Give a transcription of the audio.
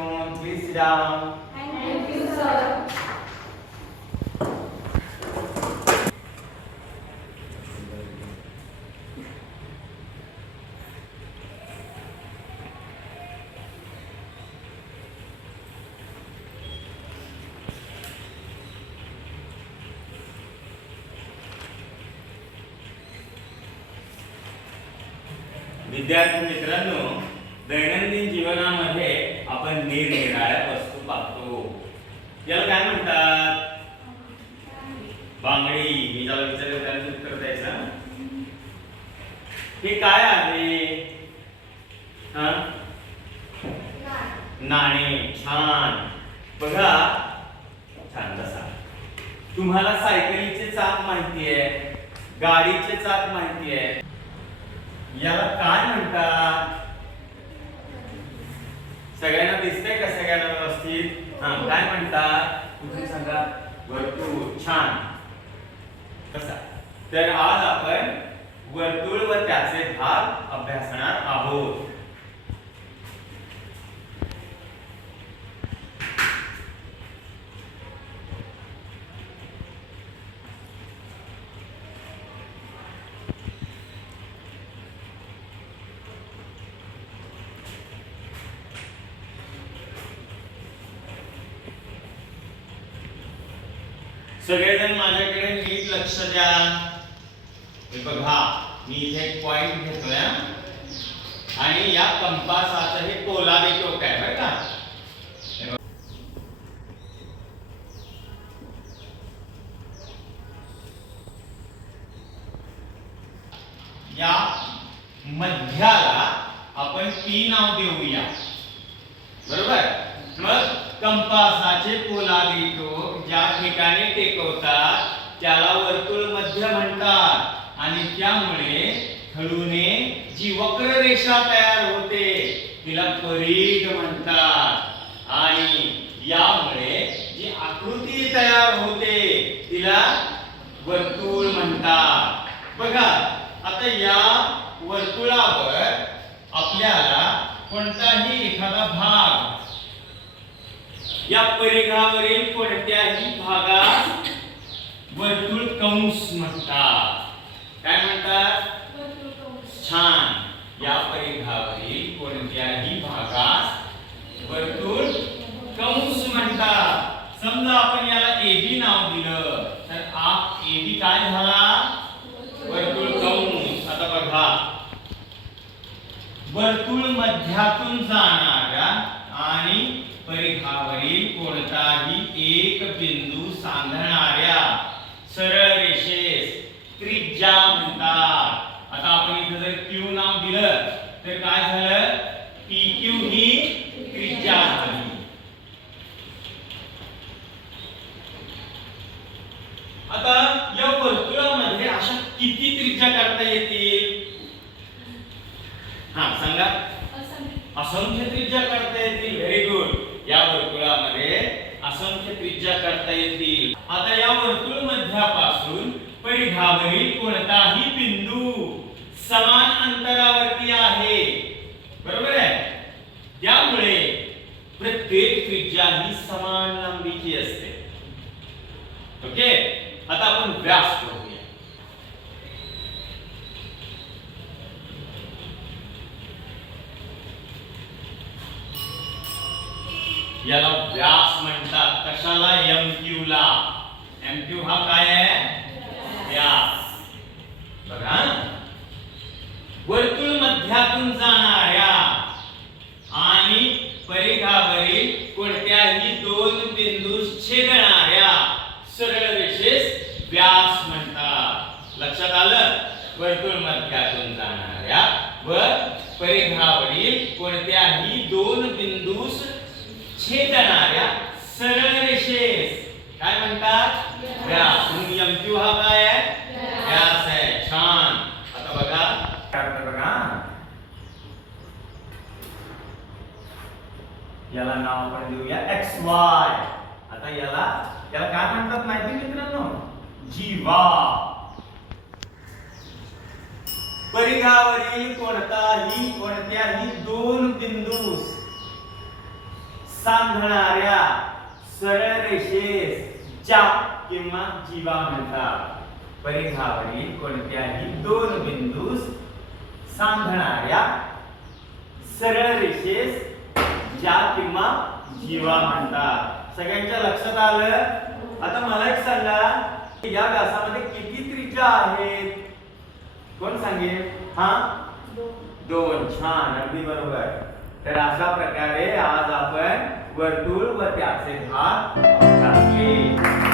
afternoon. Please sit down. Thank you, sir. विद्यार्थी मित्रांनो दैनंदिन जीवनामध्ये आपण निरनिराळ्या वस्तू पाहतो. याला काय म्हणतात? बांगडी. मी ज्याला विचारलं त्याला उत्तर द्यायचं. हे काय आहे? हा? नाणे. छान. बघा. छान तसा तुम्हाला सायकलीचे चाक माहिती आहे. गाडीचे चाक माहिती आहे. याला काय म्हणतात? सगळ्यांना दिसतंय का सगळ्यांना व्यवस्थित? हा काय म्हणतात तुम्ही सांगा? वर्तुळ छान. कसा? तर आज आपण वर्तुळ व त्याचे भाग अभ्यासणार आहोत. सगळेजण माझ्याकडे नीट लक्ष द्या. हे बघा मी इथे एक पॉइंट घेतोय आणि या कंपासाचं हे पोलादी टोक आहे बरं का? या मध्याला आपण पी नाव देऊया. बरोबर? मग कंपासाचे पोलादी टोक ज्या ठिकाणी टेकवतात त्याला वर्तुळ मध्य म्हणतात आणि त्यामुळे हळूने जी वक्र रेषा तयार होते. तिला परिघ म्हणतात. आणि यामुळे जी आकृती तयार होते तिला वर्तुळ म्हणतात. बघा आता या वर्तुळावर आपल्याला कोणताही एखादा भाग या परिघावरील कोणत्याही भागास वर्तुळ कंस म्हणतात. काय म्हणतात? छान. या परिघावरील कोणत्याही भागास वर्तुळ कंस म्हणतात. समजा आपण याला एबी नाव दिलं तर आप एबी काय झाला? वर्तुळ कंस. आता बघा. वर्तुळ मध्यातून जाणाऱ्या आणि परिघावरील कोणताही एक बिंदू सांधणाऱ्या सरळ रेषेस त्रिज्या म्हणतात. आता आपण इथं जर क्यू नाव दिलं तर काय झालं? पी क्यू ही त्रिज्या झाली. आता या वर्तुळामध्ये अशा किती त्रिज्या काढता येतील? हा सांगा. असंख्य. त्रिज्या काढता येतील. व्हेरी गुड या वर्तुळामध्ये असंख्य त्रिज्या करता येतील. आता या वर्तुळ मध्यापासून परिघावरील कोणताही बिंदू समान अंतरावरती आहे. बरोबर आहे? त्यामुळे प्रत्येक त्रिज्या ही समान लांबीची असते. ओके? आता आपण व्यास याला व्यास म्हणतात. कशाला? एम क्यू ला. एम क्यू हा काय आहे? व्यास. बघा. वर्तुळ मध्यातून जाणाऱ्या आणि परिघावरील कोणत्याही दोन बिंदू छेदणाऱ्या सरळ रेषेस व्यास म्हणतात. लक्षात आलं? वर्तुळ मध्यातून जाणाऱ्या व परिघावरील कोणत्याही दोन बिंदूस छेदणाऱ्या सरळ रेषेस. काय म्हणतात? व्यास एम क्यू हा काय आहे? व्यास आहे. छान. आता बघा. काय करतं बघा. याला नाव आपण देऊया एक्स वाय आता याला याला काय म्हणतात माहिती मित्रांनो? जीवा. परिघावरील कोणताही कोणत्याही दोन बिंदूस सांधणाऱ्या सरळ रेषेस चाप किंवा जीवा म्हणतात. परिघावरील कोणत्याही दोन बिंदूस सांधणाऱ्या सरळ रेषेस ज्या किंवा जीवा म्हणतात. सगळ्यांच्या लक्षात आलं? आता मला एक सांगा या व्यासामध्ये किती त्रिज्या आहेत? कोण सांगेल? हा? दोन. छान. अगदी बरोबर. तर अशा प्रकारे आज आपण वर्तुळ व त्याचे भाग